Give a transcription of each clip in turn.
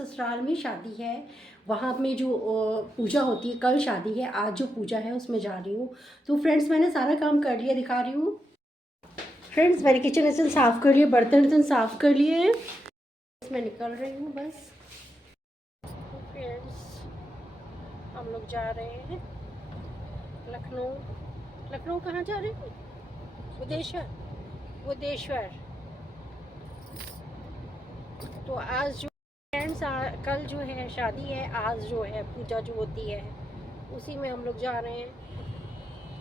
ससुराल में शादी है, वहाँ में जो पूजा होती है, कल शादी है, आज जो पूजा है उसमें जा रही हूँ। तो फ्रेंड्स मैंने सारा काम कर लिया, दिखा रही हूँ। फ्रेंड्स मैंने किचन विचन साफ़ कर लिए, बर्तन वर्तन साफ़ कर लिए हैं। मैं निकल रही हूँ बस। तो फ्रेंड्स हम लोग जा रहे हैं लखनऊ। लखनऊ कहाँ जा रहे हैं? बुद्धेश्वर। तो आज जो फ्रेंड्स कल जो है शादी है, आज जो है पूजा जो होती है उसी में हम लोग जा रहे हैं।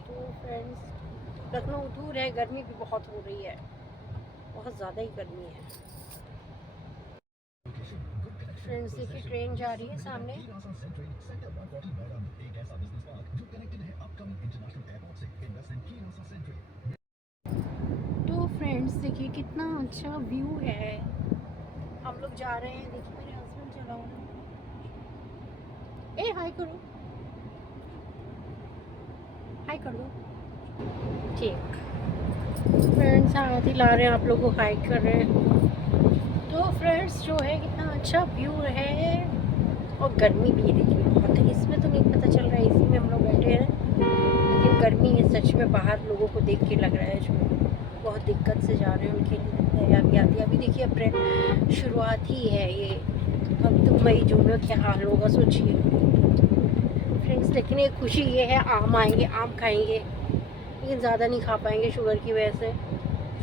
तो फ्रेंड्स लखनऊ दूर है, गर्मी भी बहुत हो रही है, बहुत ज़्यादा ही गर्मी है। फ्रेंड्स देखिए ट्रेन जा रही है सामने। तो फ्रेंड्स देखिए कितना अच्छा व्यू है। हम लोग जा रहे हैं, देखिए मेरे हस्बैंड चला रहे हैं। ए हाय करो, हाय कर दो। ठीक फ्रेंड्स हाथ हिला रहे हैं, आप लोगों को हाई कर रहे हैं। तो फ्रेंड्स जो है कितना अच्छा व्यू है, और गर्मी भी देखिए बहुत है। इसमें तो नहीं पता चल रहा है, इसी में हम लोग बैठे हैं, लेकिन गर्मी है सच में। बाहर लोगों को देख के लग रहा है जो बहुत दिक्कत से जा रहे हैं उनके लिए अभी आती है। अभी देखिए अप्रैल शुरुआत ही है ये, अब तो मई जून में क्या हाल होगा सोचिए फ्रेंड्स। लेकिन एक खुशी ये है, आम आएंगे, आम खाएंगे, लेकिन ज़्यादा नहीं खा पाएंगे शुगर की वजह से।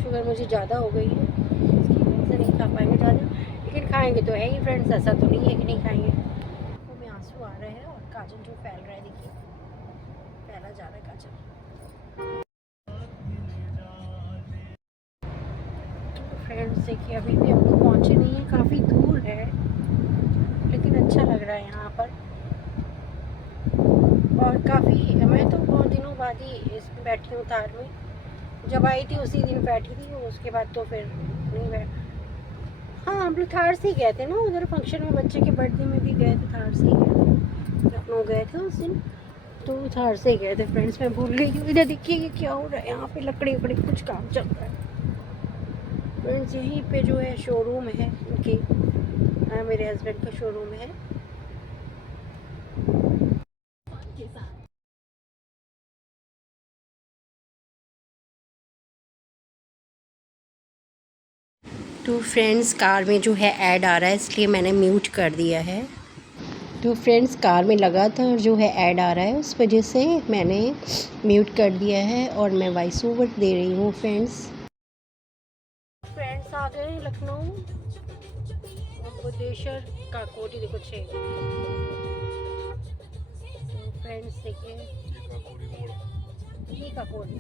शुगर मुझे ज़्यादा हो गई है, इसकी वजह से नहीं खा पाएंगे ज़्यादा, लेकिन खाएंगे तो है ही फ्रेंड्स, ऐसा तो नहीं है कि नहीं खाएंगे। आँखों में आंसू आ रहे हैं और काजल जो फैल रहा है, देखिए फैला जा रहा है काजल। तो फ्रेंड्स देखिए अभी भी हम लोग पहुँचे नहीं हैं, काफ़ी दूर है, लेकिन अच्छा लग रहा है यहाँ पर। और काफ़ी, मैं तो बहुत दिनों बाद ही इसमें बैठी हूँ थार में। जब आई थी उसी दिन बैठी थी, उसके बाद तो फिर नहीं बैठ। हाँ हम लोग थार से ही गए थे ना, उधर फंक्शन में बच्चे के बर्थडे में भी गए थे, थार से ही गए थे, लखनऊ गए थे उस दिन, तो थार से ही गए थे फ्रेंड्स। मैं भूल गई हूँ। इधर देखिए ये क्या हो रहा है, यहाँ पे लकड़ी वकड़ी कुछ काम चल रहा है फ्रेंड्स। यहीं पे जो है शोरूम है इनकी, मेरे हस्बैंड का शोरूम है। तो फ्रेंड्स कार में जो है ऐड आ रहा है, इसलिए मैंने म्यूट कर दिया है। तो फ्रेंड्स कार में लगा था और जो है ऐड आ रहा है, उस वजह से मैंने म्यूट कर दिया है और मैं वॉइस ओवर दे रही हूँ फ्रेंड्स। फ्रेंड्स आ गए लखनऊ, बुद्धेश्वर काकोरी देखो 6। तो फ्रेंड्स देखिए ये काकोरी,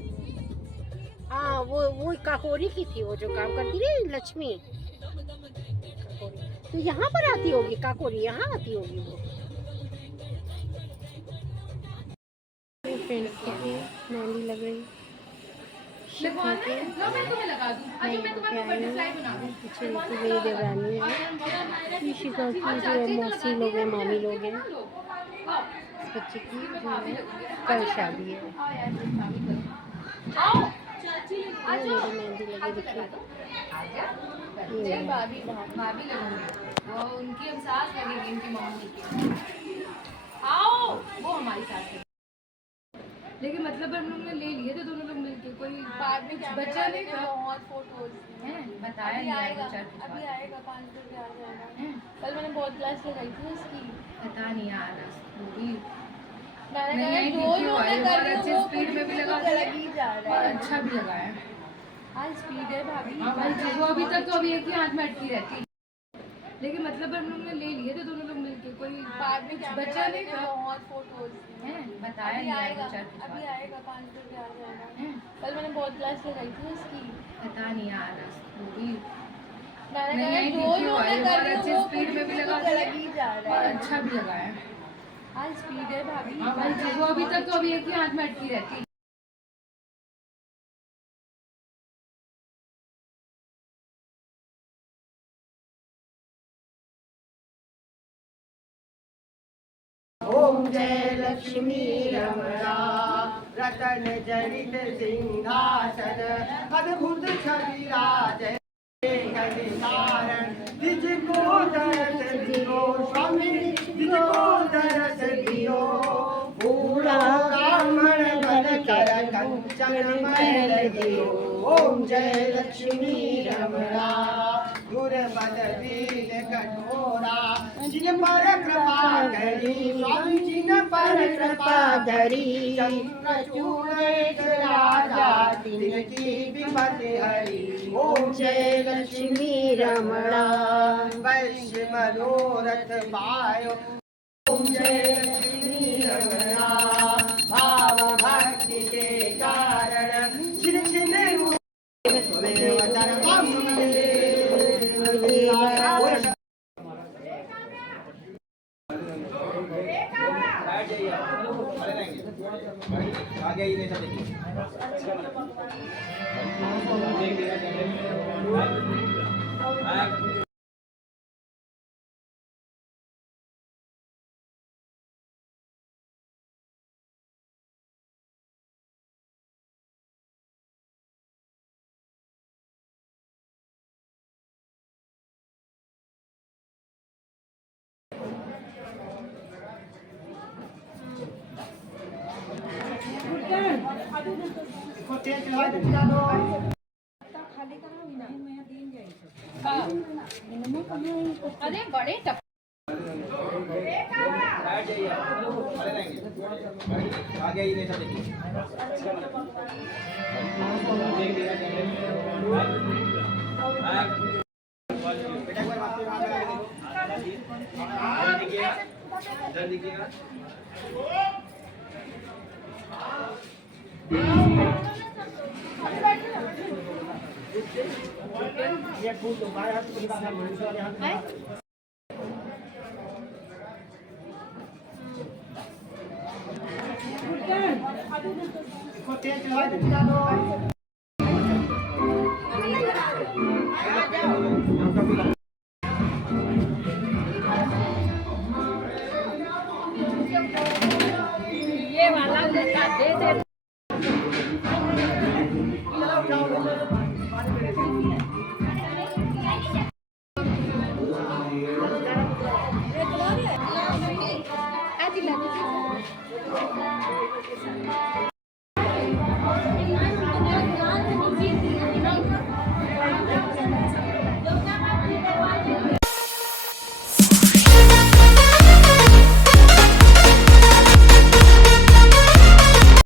हाँ वो काकोरी की थी, वो जो काम करती थी लक्ष्मी काकोरी। तो यहाँ पर आती होगी काकोरी, यहाँ आती होगी वो। फ्रेंड्स देखिए मेहंदी लग रही पीछे मेरी देवरानी है, शिखा की जो है मौसी लोग हैं, मामी लोग हैं। इस बच्चे की जो है कल शादी है। मेरी मेहंदी लगी देखिए, उनकी अब सास लगेगी, उनकी मम्मी की। आओ वो हमारी सास है। लेकिन मतलब हम लोग ने ले लिए थे दोनों लोग मिलके, कोई बच्चा नहीं था। बहुत फोटोज हैं, बताया नहीं आएगा, अभी आएगा 5 बजे आ जाएगा। कल मैंने बहुत क्लास लगाई थी उसकी, पता नहीं आ रहा वो भी। मैंने जो स्पीड में भी लगा दिया और अच्छा भी लगाया। हाँ स्पीड है भाभी, वो अभी तक तो अभी एक ही हाथ में अटकी रहती है। लेकिन मतलब हम लोग ने ले लिए थे दोनों लोग मिलके, कोई बच्चा नहीं था। बहुत फोटोज हैं, बताया नहीं आएगा, अभी आएगा 5 बजे आ जाएगा। कल मैंने बहुत क्लास लगाई थी उसकी, पता नहीं आ रहा वो भी। मैंने जो स्पीड में भी लगा दिया और अच्छा भी लगाया। हाँ स्पीड है भाभी, वो अभी तक तो अभी एक ही हाथ में अटकी रहती है। ओम जय लक्ष्मी रमणा रतन जनित सिंहासन अद्भुत छवि राज। कारण तुझको दर्श दियो स्वामी तुझको दर्श दियो पूरा कामण बन कर कंचन महल दियो ओम जय लक्ष्मी रमणा दुर्बल वीर कठोरा जिन पर कृपा करी स्वामी जिन पर कृपा धरी चंद्रचूड़ राजा तिनकी विपत्ति हरी ओम जय लक्ष्मी रमणा वैश्य मनोरथ पायो ओम जय लक्ष्मी रमणा भाव भक्ति के कारण छिन छिन त्वमेव सर्वं आगे ही नहीं सब देखिए अरे बड़े टप आगे ही नहीं सब देखिए ये फूल तो बाहर हाथ को निकालना है इसको तेल चला दो ये वाला दे दे